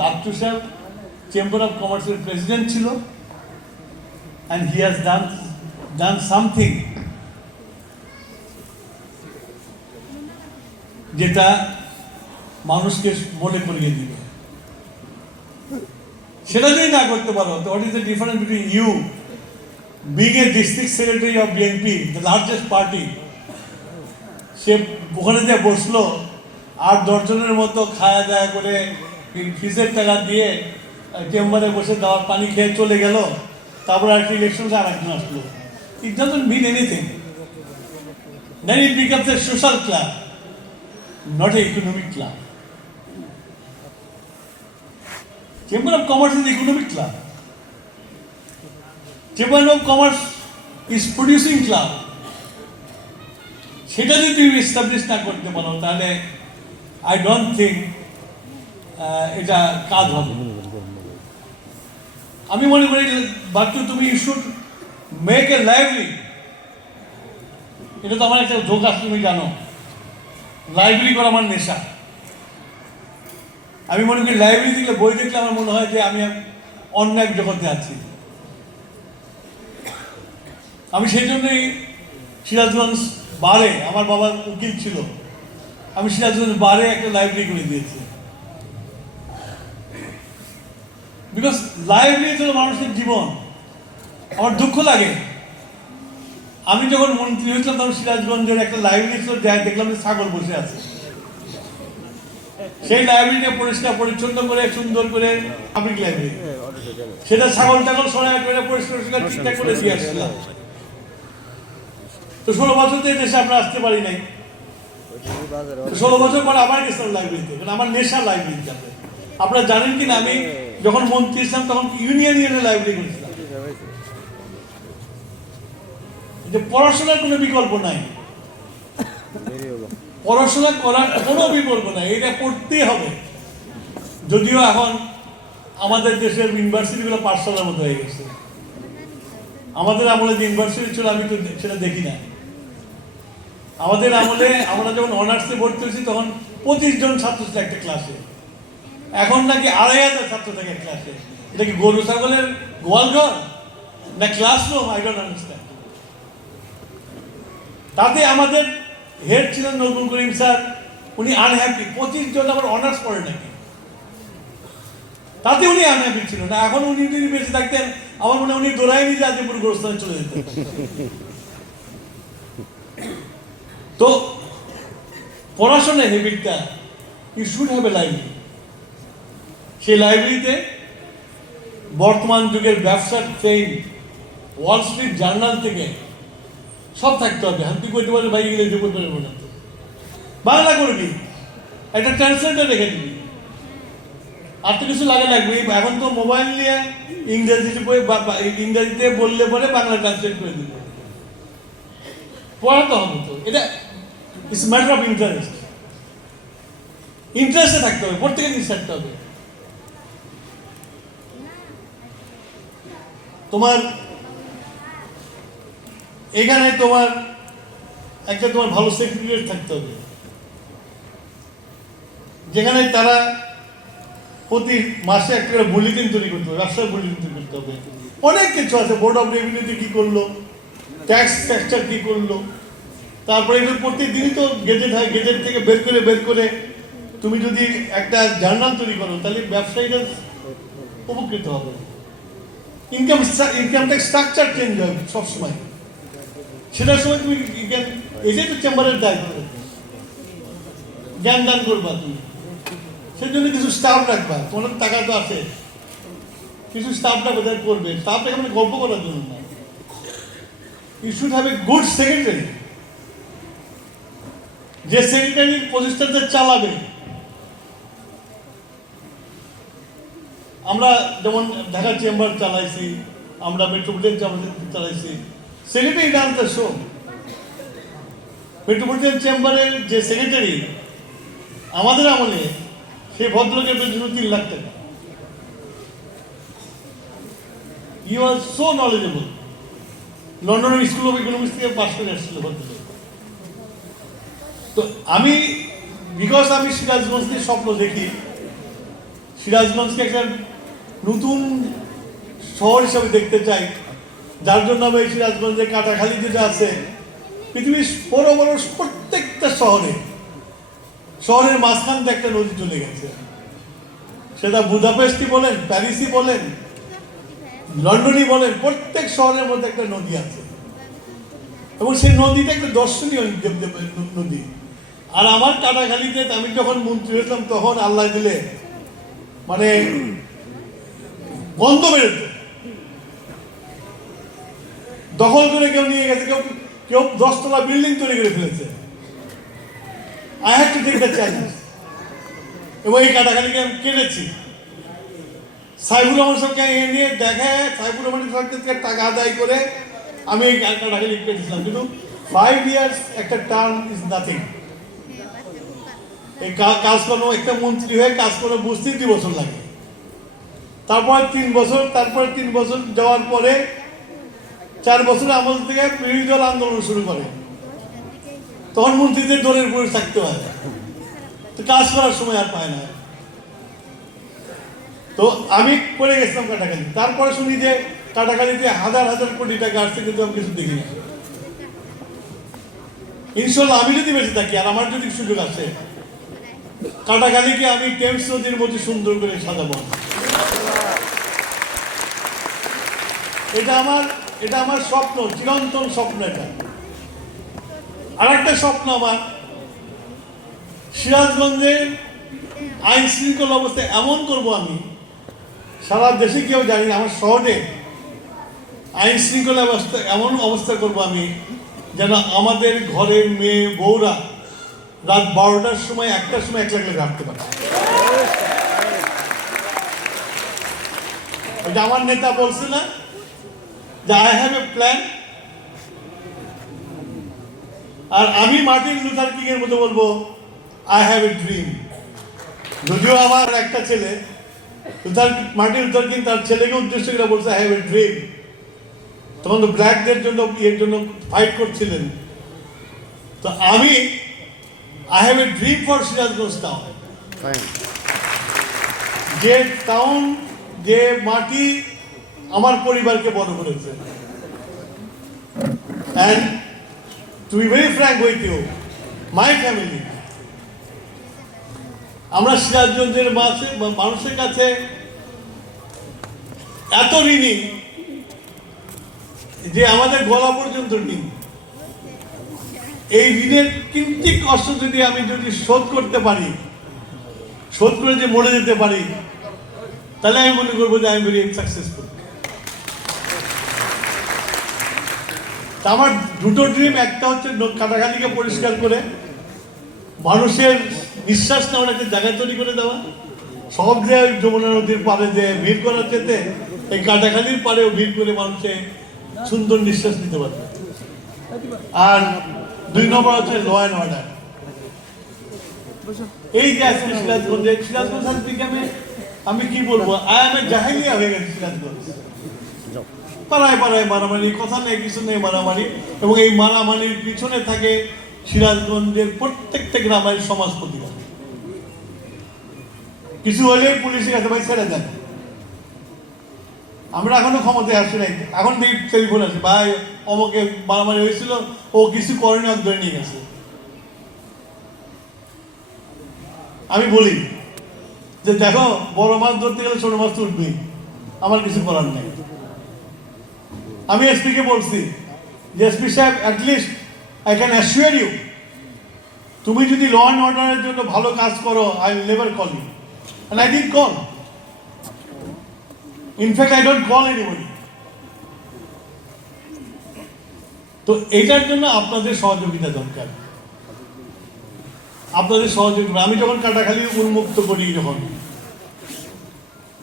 রাত্রু সাহেব chamber of কমার্সের president ছিল and he has done done something যেটা মানুষকে মনে করিয়ে দিবে। সেটা যদি না করতে পারো what is the difference between you being a district secretary of BNP the largest party সে ওখানে যে বসল আট দশজনের মতো খাওয়া দাওয়া করে ফিসের টাকা দিয়ে চেম্বারে বসে দেওয়ার পানি খেয়ে চলে গেল, তারপর আর কি ইলেকশন আর একজন আসলো it mean anything then it becomes a social club not an economic club. Chamber of Commerce is economic club. Chamber of Commerce is producing club. সেটা যদি তুমি এস্টাবলিশ না করতে পারো, তাহলে আই ডোন্ট থিঙ্ক এটা কাজ হবে। আমি মনে করি বাচ্চু, তুমি শুড মেক এ লাইব্রেরি এটা তো আমার একটা ঝোঁক আছে, তুমি জানো। লাইব্রেরি করা আমার নেশা। আমি মনে করি লাইব্রেরি থেকে বই দেখলে আমার মনে হয় যে আমি অন্য এক জগতে আছি। আমি সেই জন্যই সিরাজগঞ্জ বারে, আমার বাবা উকিল ছিল। আমি সিরাজগঞ্জ বারে একটা লাইব্রেরি করে দিয়েছি। বিকজ লাইব্রেরি হলো মানুষের জীবন। আমার দুঃখ লাগে। আমি যখন মন্ত্রী হয়েছিলাম তখন সিরাজগঞ্জের একটা লাইব্রেরি যাই দেখলাম যে ছাগল বসে আছে। সেই লাইব্রেরিটা পরিষ্কার পরিচ্ছন্ন করে, সুন্দর করে পাবলিক লাইব্রেরি সেটা ছাগল টাগল সরাই করে, পরিষ্কার ঠিকঠাক করে দিয়ে আসছিলাম। তো ষোলো বছর তো দেশে আমরা আসতে পারি নাই। ষোলো বছর পর আবার গেছিলাম লাইব্রেরিতে আমার নেশা লাইব্রেরিতে আপনারা জানেন কি না, আমি যখন মন্ত্রী ছিলাম, তখন ইউনিয়ন লাইব্রেরি করেছিলাম যে পড়াশোনার কোনো বিকল্প নাই। পড়াশোনা করার কোনো বিকল্প নাই, এটা পড়তেই হবে। যদিও এখন আমাদের দেশের ইউনিভার্সিটিগুলো পাঠশালার মতো হয়ে গেছে। আমাদের আমলে যে ইউনিভার্সিটি ছিল, আমি তো সেটা দেখি না। আমাদের আমলে আমরা যখন অনার্সে ভর্তি হয়েছি, তখন পঁচিশ জন ছাত্র ছিল একটা ক্লাসে এখন নাকি আড়াই হাজার ছাত্র থাকে ক্লাসে এটা কি গরু, ছাগলের গোয়ালঘর না ক্লাসরুম আই ডোন্ট আন্ডারস্ট্যান্ড তাতে আমাদের হেড ছিলেন নজরুল করিম স্যার। উনি আনহ্যাপি পঁচিশ জন আবার অনার্স পড়ে নাকি। তাতে উনি আনহ্যাপি ছিল না। এখন উনি যদি বেঁচে থাকতেন। আমার মনে উনি দৌড়াই নিয়ে জাতীয়পুর গোরস্থানে চলে যেতেন তো পড়াশোনা হেবিটটা you should have a library সেই লাইব্রেরিতে বর্তমান যুগের ব্যবসার ট্রেন ওয়াল স্ট্রিট জার্নাল থেকে সব থাকতে হবে। হাতি করতে পারলে ভাই ইংরেজি করতে পারব না। বাংলা করবি একটা ট্রান্সলেটার রেখে দিবি। আর তো কিছু লাগে লাগবে এখন তো মোবাইল নিয়ে ইংরেজিতে ইংরেজিতে বললে পরে বাংলা ট্রান্সলেট করে দিবে। পড়াতে হবে তো। এটা ইটস ম্যাটার অফ ইন্টারেস্ট ইন্টারেস্টে থাকতে হবে প্রত্যেকে জিনিস থাকতে হবে। তোমার, এখানে তোমার, একটা তোমার ভালো সেক্রেটারি থাকতে হবে। যেখানে তারা প্রতি মাসে একটা বুলেটিন তৈরি করতে হবে ব্যবসার বুলেটিন তৈরি করতে হবে। অনেক কিছু আছে বোর্ড অফ রেভিনিউতে কি করল ট্যাক্স স্ট্রাকচার কি করল। তারপরে এগুলো প্রত্যেকদিনই তো গেজেট হয় গেজেট থেকে বের করে বের করে। তুমি যদি একটা জার্নাল তৈরি করো, তাহলে ব্যবসায়ীরা উপকৃত হবে। ইনকাম ইনকামটা স্ট্রাকচার চেঞ্জ হবে সবসময়। সেটার সময় তুমি জ্ঞান এটাই তো চেম্বারের দায়িত্ব। জ্ঞান দান করবা তুমি। সেই জন্য কিছু স্টাফ রাখবা। তোমার টাকা তো আছে। কিছু স্টাফ রাখবে যারা করবে। স্টাফ রেখে মানে গল্প করার জন্য না। You should have a good secretary যে সেক্রেটারি প্রতিষ্ঠানটা চালাবে। আমরা যেমন ঢাকা চেম্বার চালাইছি, আমরা মেট্রোপলিটন চেম্বার চালাইছি। Secretary done the show. Metropolitan চেম্বারের যে সেক্রেটারি আমাদের আমলে সেই ভদ্রলোকের বেতন তিন লাখ টাকা। ইউ আর সো নলেজেবল লন্ডনের স্কুল অফ ইকোনমিক্স থেকে পাশ করে আসছিল ভদ্রলোক। তো আমি বিকজ আমি সিরাজগঞ্জ দিয়ে স্বপ্ন দেখি, সিরাজগঞ্জকে একটা নতুন শহর হিসাবে দেখতে চাই। যার জন্য আমি এই সিরাজগঞ্জে কাটাখালি যেটা আছে, পৃথিবীর বড় বড় প্রত্যেকটা শহরে, শহরের মাঝখান থেকে একটা নদী চলে গেছে। সেটা বুদাপেস্টি বলেন, প্যারিসই বলেন, লন্ডনই বলেন, প্রত্যেক শহরের মধ্যে একটা নদী আছে। এবং সেই নদীটা একটা দর্শনীয় নদী। আর আমার কাটাখালিতে আমি যখন মন্ত্রী হয়েছিলাম, তখন আল্লাহ দিলে মানে গন্ধ বেরোতো দখল করে কেউ নিয়ে গেছে, কেউ কেউ দশতলা বিল্ডিং তৈরি করে ফেলেছে। I have to take the challenge এবং এই কাটাখালিকে আমি কেটেছি। সাইফুর রহমান সবকে নিয়ে দেখে সাইফুর রহমানের সব থেকে টাকা আদায় করে আমি এই কাটাখালি কেটেছিলাম কিন্তু ফাইভ ইয়ার্স একটা টার্ম ইজ নাথিং এই কা- কাজকর্ম, একটা মন্ত্রী হয়ে কাজ করে বুঝতেই দুই বছর লাগে। তারপর তিন বছর, তারপর তিন বছর যাওয়ার পরে চার বছর আমল থেকে বিরোধী দল আন্দোলন শুরু করে। তখন মন্ত্রীদের দলের উপরে থাকতে হয়। তো কাজ করার সময় আর পায় না। তো আমি করে গেছিলাম কাটাখালি। তারপরে শুনি যে কাটাখালিতে হাজার হাজার কোটি টাকা আসছে, কিন্তু আমি কিছু দেখিনি। ইনশাল্লাহ আমি যদি বেঁচে থাকি, আর আমার যদি সুযোগ আছে কাটাখালিকে আমি টেমস নদীর মতো সুন্দর করে সাজাবো। এটা আমার এটা আমার স্বপ্ন, চিরন্তন স্বপ্ন এটা। আর একটা স্বপ্ন আমার, সিরাজগঞ্জে আইন শৃঙ্খলা অবস্থা এমন করব আমি, সারা দেশে কেউ জানি না, আমার শহরে আইন শৃঙ্খলা অবস্থা এমন অবস্থা করব আমি, যেন আমাদের ঘরের মেয়ে বউরা রাত বারোটার সময়, একটার সময় এক লাগলে রাখতে পারে। এটা আমার নেতা বলছে না যে আই হ্যাভ এ প্ল্যান আর আমি মার্টিন লুথার কিং এর মতো বলব আই হ্যাভ এ ড্রিম যদিও আমার একটা ছেলে লুথার মার্টিন লুথার কিং তার ছেলেকে উদ্দেশ্য করে বলছে আই হ্যাভ এ ড্রিম তখন তো ব্ল্যাকদের জন্য এর জন্য ফাইট করছিলেন। তো আমি I have a dream for Sirajganj town. যে টাউন যে মাটি আমার পরিবারকে বড় করেছে। And to be very frank with you my family আমরা সিরাজগঞ্জের মানুষের কাছে এত ঋণী যে আমাদের গলা পর্যন্ত ঋণ। এই ঋণের কিঞ্চিত কষ্ট যদি আমি যদি শোধ করতে পারি, শোধ করে যে মরে যেতে পারি, তাহলে আমি মনে করব যে আমি ভেরি সাকসেসফুল আমার দুটো ড্রিম একটা হচ্ছে কাটাখালিকে পরিষ্কার করে, মানুষের নিঃশ্বাস নেওয়ার একটা জায়গা তৈরি করে দেওয়া। সব যে যমুনা নদীর পাড়ে যে ভিড় করার চেতে এই কাটাখালির পাড়েও ভিড় করে মানুষে সুন্দর নিঃশ্বাস নিতে পারবে আর দুই নম্বর হচ্ছে ল অ্যান্ড অর্ডার এই যে আজকে সিরাজগঞ্জে, সিরাজগঞ্জ আমি আমি কি বলব? আই এম এ জাহেলিয়া হয়ে গেছে সিরাজগঞ্জ। পাড়ায় পাড়ায় মারামারি, কথা নেই, কিছু নেই মারামারি, এবং এই মারামারির পিছনে থাকে সিরাজগঞ্জের প্রত্যেকটা গ্রামের সমাজ প্রতিবাদ। কিছু হলে পুলিশের কাছে ভাই ছেড়ে দেন। আমরা এখনও ক্ষমতায় আসি নাই। এখন দেখি টেলিফোন আছে ভাই, অমকে মারামারি হয়েছিল, ও কিছু করেনি ওকে ধরে নিয়ে গেছে। আমি বলি যে দেখো, বড় মাছ ধরতে গেলে ছোট মাছ তো উঠবেই, আমার কিছু করার নেই। আমি এসপি কে বলছি, যে এসপি সাহেব at least I can assure you তুমি যদি ল অ্যান্ড অর্ডারের জন্য ভালো কাজ করো I will never call you and I did call in fact I don't call anybody তো এটার জন্য আপনাদের সহযোগিতা দরকার। আপনাদের সহযোগিতা আমি যখন কাটাখালি উন্মুক্ত করি যখন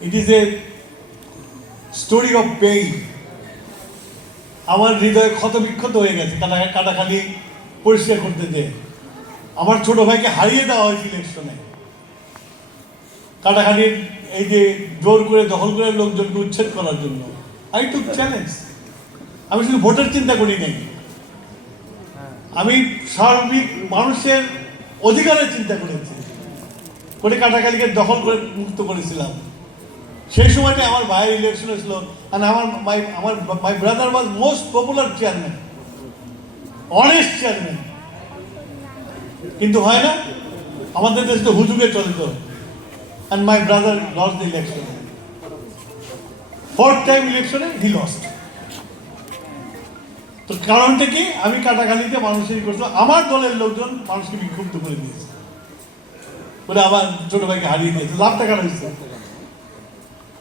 it is a story of pain আমার হৃদয় ক্ষত বিক্ষত হয়ে গেছে, কাটা কাটাখালি পরিষ্কার করতে যে আমার ছোট ভাইকে হারিয়ে দেওয়া হয়েছে ইলেকশনে কাটাখালির এই যে জোর করে, দখল করে লোকজনকে উচ্ছেদ করার জন্য। আই টুক চ্যালেঞ্জ আমি শুধু ভোটের চিন্তা করি নাই। আমি সার্বিক মানুষের অধিকারের চিন্তা করেছি। করে কাটাকালিকে দখল করে মুক্ত করেছিলাম। সেই সময়টা আমার ভাইয়ের ইলেকশন হয়েছিল আর আমার মাই আমার my brother was most popular chairman honest chairman কিন্তু হয় না, আমাদের দেশে তো হুজুগে চলে তো and my brother loss the election fourth time ইলেকশনে হি লস্ট তো কারণটা কি? আমি কাটাখালিতে মানুষের করতে আমার দলের লোকজন মানুষকে বিক্ষুব্ধ করে দিয়েছে। বলে আবার ছোট ভাইকে হারিয়ে দিয়েছে। লাভটা কার হয়েছে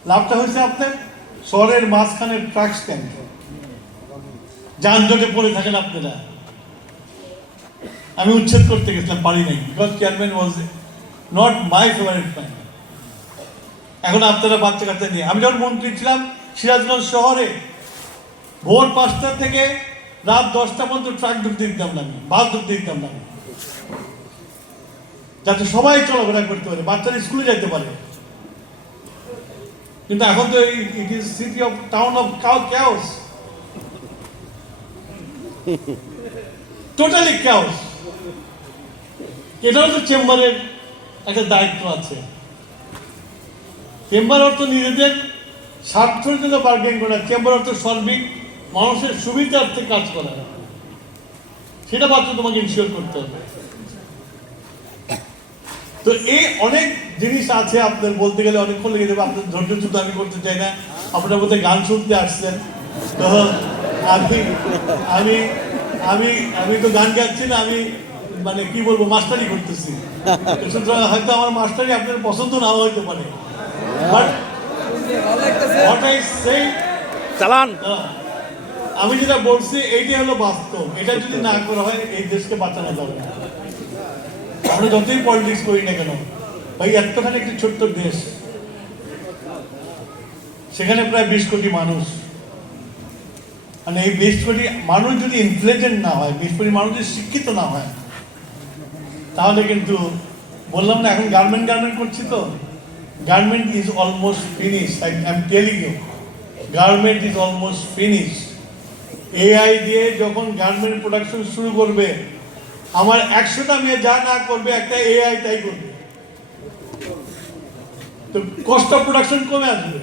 লাভটা হয়েছে আপনার? শহরের মাঝখানে ট্রাক স্ট্যান্ড যানজটে পড়ে থাকেন আপনারা। আমি উচ্ছেদ করতে গেছিলাম, পারি নাই। Because chairman was not my favourite man এখন আপনারা বাচ্চা কাচ্চা নিয়ে আমি যখন মন্ত্রী ছিলাম, সিরাজগঞ্জ শহরে, ভোর পাঁচটা থেকে রাত দশটা পর্যন্ত ট্রাক ঢুকতে দিতাম না আমি। বাস ঢুকতে দিতাম না। যাতে সবাই চলাফেরা করতে পারে, বাচ্চারা স্কুলে যেতে পারে। কিন্তু এখন তো it is city of town of cow chaos totally chaos এটাও তো চেম্বারের একটা দায়িত্ব আছে। চেম্বার অর্থ নিজেদের স্বার্থের জন্য বার্গেন করা, চেম্বার অর্থ সার্বিক মানুষের সুবিধার্থে কাজ করা। সেটা মাত্র তোমাকে ইনশিওর করতে হবে। তো এই অনেক জিনিস আছে আপনার বলতে গেলে অনেকক্ষণ লেগে যাবে। আপনার ধৈর্য যুদ্ধ আমি করতে চাই না। আপনার বোধহয় গান শুনতে আসছেন। তো আমি আমি আমি আমি তো গান গাচ্ছি না আমি মানে কি বলব মাস্টারি করতেছি। সুতরাং হয়তো আমার মাস্টারি আপনার পছন্দ নাও হইতে পারে। বাট হোয়াট আই সে চালান। আমি যেটা বলছি এইটাই হলো বাস্তব। এটা যদি না করা হয় এই দেশকে বাঁচানো যাবে না। আমরা যতই পলিটিক্স করি না কেন, ভাই এতখানি একটি ছোট্ট দেশ, সেখানে প্রায় বিশ কোটি মানুষ। মানে এই বিশ কোটি মানুষ যদি ইন্টেলিজেন্ট না হয়, বিশ কোটি মানুষ যদি শিক্ষিত না হয়, তাহলে কিন্তু, বললাম না, এখন গার্মেন্ট গার্মেন্ট করছি তো। Garment is almost finish I am telling you garment is almost finish AI দিয়ে যখন গার্মেন্ট প্রোডাকশন শুরু করবে আমার একশোটা মেয়ে যা না করবে, একটা এআই তাই করবে। তো কস্ট অফ প্রোডাকশন কমে আসবে।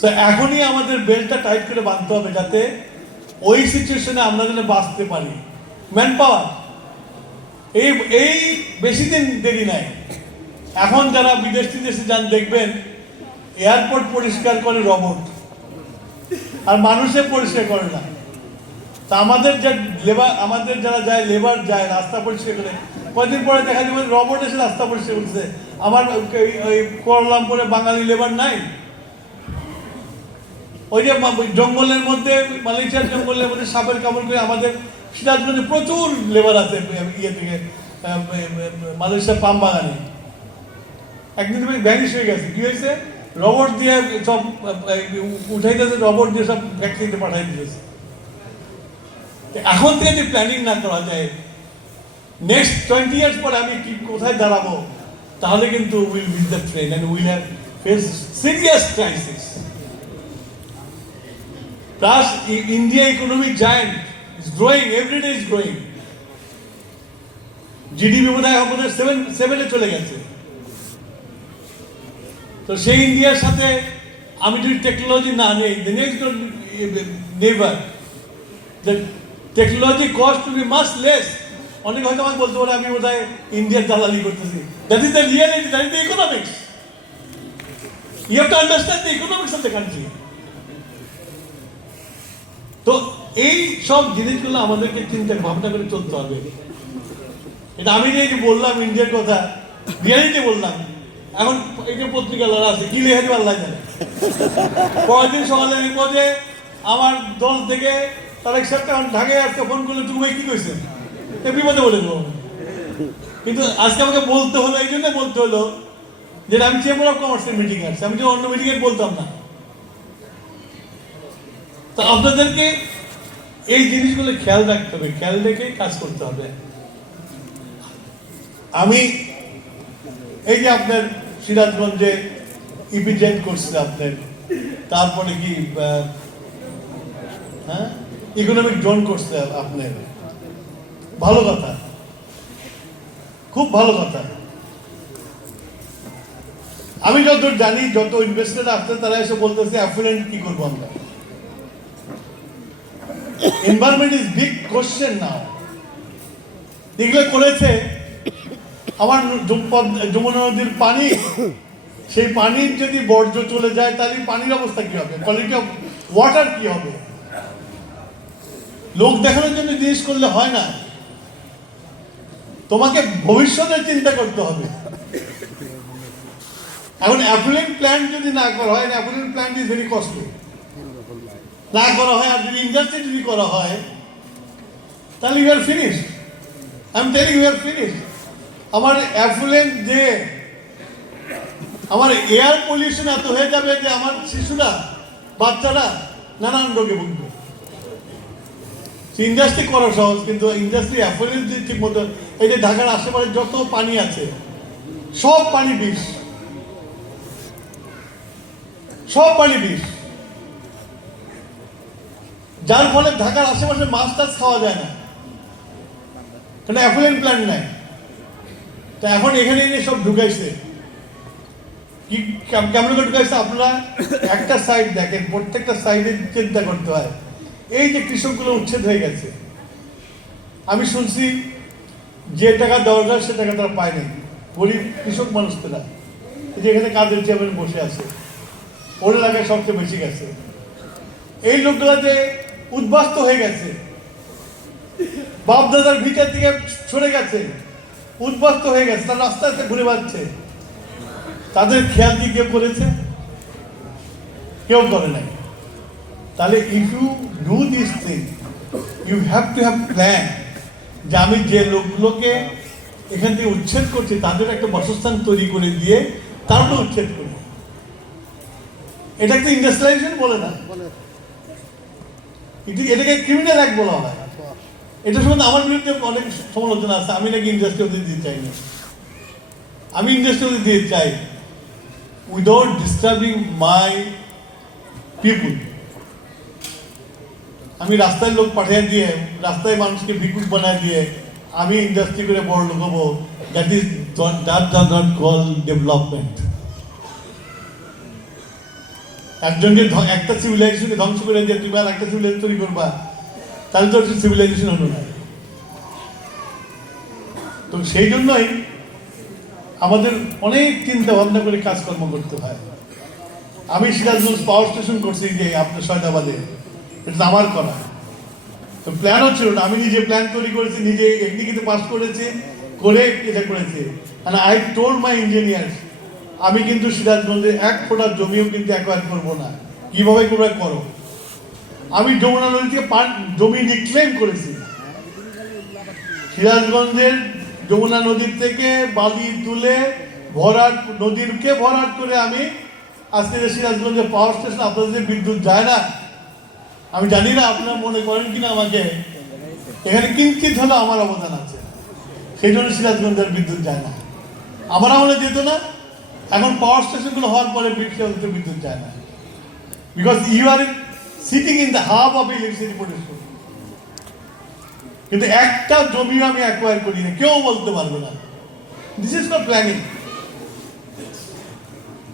তো এখনই আমাদের বেলটা টাইট করে বাঁধতে হবে যাতে ওই সিচুয়েশনে আমরা যেন বাঁচতে পারি। ম্যান পাওয়ার এই এই বেশি দিন দেরি নাই। এখন যারা বিদেশ দেশে যান, দেখবেন এয়ারপোর্ট পরিষ্কার করে রবট আর মানুষে পরিষ্কার করে না। তা আমাদের যে লেবার আমাদের যারা যায় লেবার যায়, রাস্তা পরিষ্কার করে, কয়েকদিন পরে দেখা যাবে রবট এসে রাস্তা পরিষ্কার করছে। আমার ওই- কোয়ালালামপুরে বাঙালি লেবার নাই। ওই যে জঙ্গলের মধ্যে, মালয়েশিয়ার জঙ্গলের মধ্যে সাপের কামড় করে আমাদের সিরাজগঞ্জে প্রচুর লেবার আছে ইয়ে থেকে মালয়েশিয়ার পাম বাগানে একদিন তুমি ভ্যানিশ হয়ে গেছে। কি হয়েছে? রবট দিয়ে সব উঠাইতেছে রবট দিয়ে সব ফ্যাক্টরিতে পাঠাই দিয়েছে এখন থেকে যদি প্ল্যানিং না করা যায় নেক্সট টোয়েন্টি ইয়ার্স পরে আমি কি, কোথায় দাঁড়াবো? তাহলে কিন্তু will miss the train and will have face serious crisis plus India economic giant is growing everyday is growing GDP বোধ হয় আমাদের সেভেন সেভেনে চলে গেছে। তো সেই ইন্ডিয়ার সাথে আমি যদি টেকনোলজি না নেই the next never the technology cost to be mass less অনেক হয়তো আমাকে বলতে পারে, আমি বোধহয় ইন্ডিয়ার দালালি করতেছি। That is the reality that is the economics you have to understand the economics of the country তো এই সব জিনিসগুলো আমাদেরকে চিন্তা, ভাবনা করে চলতে হবে। এটা আমি যে বললাম ইন্ডিয়ার কথা রিয়ালিটি বললাম। এখন এই যে পত্রিকা লড়া আছে, কি লেখা দিবে আল্লাহ জানে। কয়েকদিন সকালে লিখব আমার দল থেকে তারেক সাহেবটা এখন ঢাকায় আজকে ফোন করলে তুমি ভাই কি কইছে? বিপদে বলে দেবো কিন্তু আজকে আমাকে বলতে হলো, এই জন্য বলতে হলো যে আমি চেম্বার অফ কমার্সের মিটিং আছে। আমি যে অন্য মিটিংয়ে বলতাম না। তো আপনাদেরকে এই জিনিসগুলো খেয়াল রাখতে হবে, খেয়াল রেখে কাজ করতে হবে। আমি এই যে আপনার সিরাজগঞ্জে ইপিজেন্ট করছে আপনার, তারপরে কি হ্যাঁ? ইকোনমিক জোন করছে আপনার। ভালো কথা। খুব ভালো কথা। আমি যতদূর জানি, যত ইনভেস্টার আসছে তারা এসে বলতেছে অ্যাফুলেন্ট কি করব আমরা? Environment is big question now এগুলো করেছে, আমার যমুনা নদীর পানি, সেই পানির যদি বর্জ্য চলে যায়, তাহলে পানির অবস্থা কি হবে? কোয়ালিটি অফ ওয়াটার কি হবে? লোক দেখানোর জন্য জিনিস করলে হয় না। তোমাকে ভবিষ্যতের চিন্তা করতে হবে। এখন অ্যাপুলেন্ট প্ল্যান যদি না করা হয় effluent plan is very costly না করা হয় আর যদি ইন্ডাস্ট্রি যদি করা হয়, তাহলে you are finish I am telling you are finish আমার অ্যাফুলেন্ট যে আমার এয়ার পলিউশন এত হয়ে যাবে যে আমার শিশুরা, বাচ্চারা নানান রোগে ভুগবে। ইন্ডাস্ট্রি করা সহজ, কিন্তু ইন্ডাস্ট্রি যদি ঠিক মতো, এই যে ঢাকার আশেপাশে যত পানি আছে, সব পানি বিষ। সব পানি বিষ। যার ফলে ঢাকার আশেপাশে মাছ টাছ খাওয়া যায় না। কারণ অ্যাফুলেন্ট প্ল্যান্ট নাই। তা এখন এখানে এনে সব ঢুকাইছে। কি কেম- কেমন করে ঢুকাইছে আপনারা? একটা সাইড দেখেন, প্রত্যেকটা সাইডে চিন্তা করতে হয়। এই যে কৃষকগুলো উচ্ছেদ হয়ে গেছে, আমি শুনছি যে টাকা দরকার সে টাকা তারা পায় নাই। গরিব কৃষক মানুষ তারা যে এখানে কাদের চেয়ারম্যান বসে আছে, ওর এলাকায় সবচেয়ে বেশি গেছে। এই লোকগুলা যে উদ্বাস্ত হয়ে গেছে। বাপ দাদার ভিটার দিকে সরে গেছে, উদ্বাস্ত হয়ে গেছে, তার রাস্তা রাস্তায় ঘুরে বেড়াচ্ছে। তাদের খেয়াল কি কেউ করেছে? কেউ করে নাই। তাহলে if you do this thing you have to have plan যে আমি যে লোকগুলোকে এখান থেকে উচ্ছেদ করছি, তাদের একটা বাসস্থান তৈরি করে দিয়ে তারপরে উচ্ছেদ করব। এটা একটা ইন্ডাস্ট্রিয়ালাইজেশন বলে না। এটি, এটাকে ক্রিমিনাল অ্যাক্ট বলা হয়। এটা সম্বন্ধে আমার বিরুদ্ধে অনেক সমালোচনা আছে। আমি নাকি ইন্ডাস্ট্রি দিতে চাই না। আমি ইন্ডাস্ট্রি হতে দিতে চাই। উইদাউট ডিস্টার্বিং মাই পিপুল আমি রাস্তায় লোক পাঠিয়ে দিয়ে, রাস্তায় মানুষকে ভিক্ষুক বানায় দিয়ে, আমি ইন্ডাস্ট্রি করে বড় লোক হব। That is that does not call development একজনকে একটা সিভিলাইজেশনকে ধ্বংস করে দিয়ে, তুমি আর একটা সিভিলাইজেশন তৈরি করবা। তাহলে তো সিভিলাইজেশন হলো না। তো সেই জন্যই আমাদের অনেক চিন্তা ভাবনা করে কাজকর্ম করতে হয়। আমি সিরাজগঞ্জ পাওয়ার স্টেশন করছি যে আপনার সয়দাবাদে এটা আমার করা তো প্ল্যানও ছিল না আমি নিজে প্ল্যান তৈরি করেছি, নিজে একদিকে পাস করেছি, করে এটা করেছি। মানে আই টোল্ড মাই ইঞ্জিনিয়ার আমি কিন্তু সিরাজগঞ্জে এক ফোটার জমিও কিন্তু অ্যাকোয়ার করব না। কীভাবে করে করো? আমি যমুনা নদী থেকে জমি রিক্লেম করেছি। সিরাজগঞ্জের যমুনা নদীর থেকে বালি তুলে ভরাট নদীরকে ভরাট করে আমি আজকে যে সিরাজগঞ্জে পাওয়ার স্টেশন আপনাদের বিদ্যুৎ যায় না আমি জানি না আপনারা মনে করেন কিনা আমাকে। এখানে কিঞ্চিত হলে আমার অবদান আছে। সেই জন্য সিরাজগঞ্জের বিদ্যুৎ যায় না। আমার আমলে যেত না, এখন পাওয়ার স্টেশনগুলো হওয়ার পরে সিরাজগঞ্জে বিদ্যুৎ যায় না। Because you are sitting in the hub of electricity production কিন্তু একটা জমি আমি অ্যাকোয়ার করি না, কেউ বলতে পারবে না। দিস ইজ নট প্ল্যানিং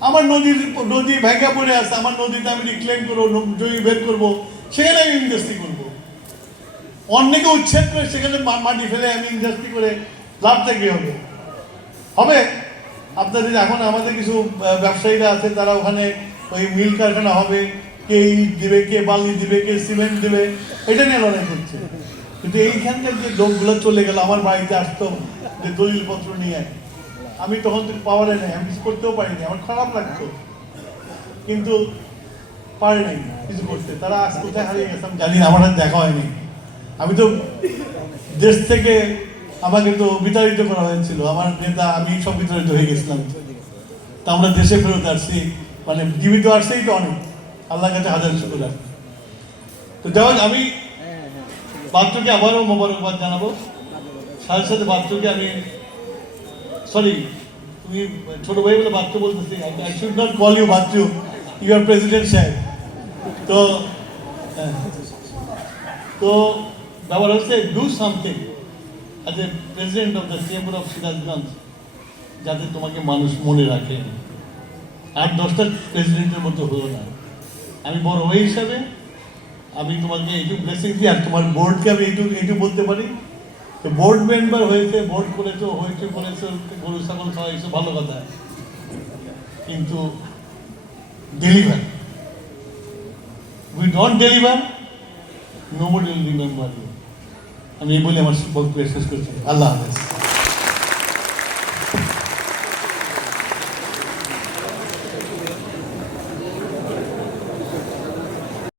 আমার নদীর, নদী ভেঙে পড়ে আছে, আমার নদীতে আমি রিক্লেম করব, জমি বের করব। সেখানে আমি ইন্ডাস্ট্রি করব। অন্যকে উচ্ছেদ করে সেখানে মাটি ফেলে আমি ইন্ডাস্ট্রি করে লাভটা কি হবে? হবে? আপনাদের এখন আমাদের কিছু ব্যবসায়ীরা আছে, তারা ওখানে ওই মিল কারখানা হবে, কে ইট দিবে, কে বালি দিবে, কে সিমেন্ট দিবে, এটা নিয়ে লড়াই করছে। কিন্তু এইখানকার যে লোকগুলো চলে গেল, আমার বাড়িতে আসতো, যে দলিলপত্র নিয়ে আমি তখন পাওয়ারে নেই, আমি কিছু করতেও পারিনি, আমার খারাপ লাগতো। কিন্তু পারে নাই, কিছু করতে। তারা আজ কোথায় হারিয়ে গেছে আমি জানি না, আমার আর দেখা হয়নি। আমি তো দেশ থেকে আমাকে তো বিতাড়িত করা হয়েছিল। আমার নেতা, আমি সব বিতাড়িত হয়ে গেছিলাম। তা আমরা দেশে ফেরত আসছি। মানে জীবিত আসছেই তো অনেক। আল্লাহ কাছে হাজার শুকুর আছে তো যাই আমি বাচ্চুকে আবারও মোবারকবাদ জানাব। সাথে সাথে বাচ্চুকে আমি সরি তুমি ছোট ভাই বলে বাচ্চু বলতেছি। I should not call you Bachchu you are president সাহেব। তো হ্যাঁ। তো ব্যাপার হচ্ছে do something as a president of the chamber of Sirajganj যাতে তোমাকে মানুষ মনে রাখে। আর দশটা প্রেসিডেন্টের মতো হলো না। আমি বড় ওই হিসাবে আমি তোমাকে এইটু ব্লেসিং দিই, আর তোমার বোর্ডকে আমি এইটু এইটু বলতে পারি। তো বোর্ড মেম্বার হয়েছে বোর্ড করেছ, হয়েছে, করেছ, গরু, ছাগল খাওয়াইছো ভালো কথা। কিন্তু deliver we don't deliver nobody will remember you আমি এই বলে আমার বক্তব্য শেষ করছি। আল্লাহ হাফেজ।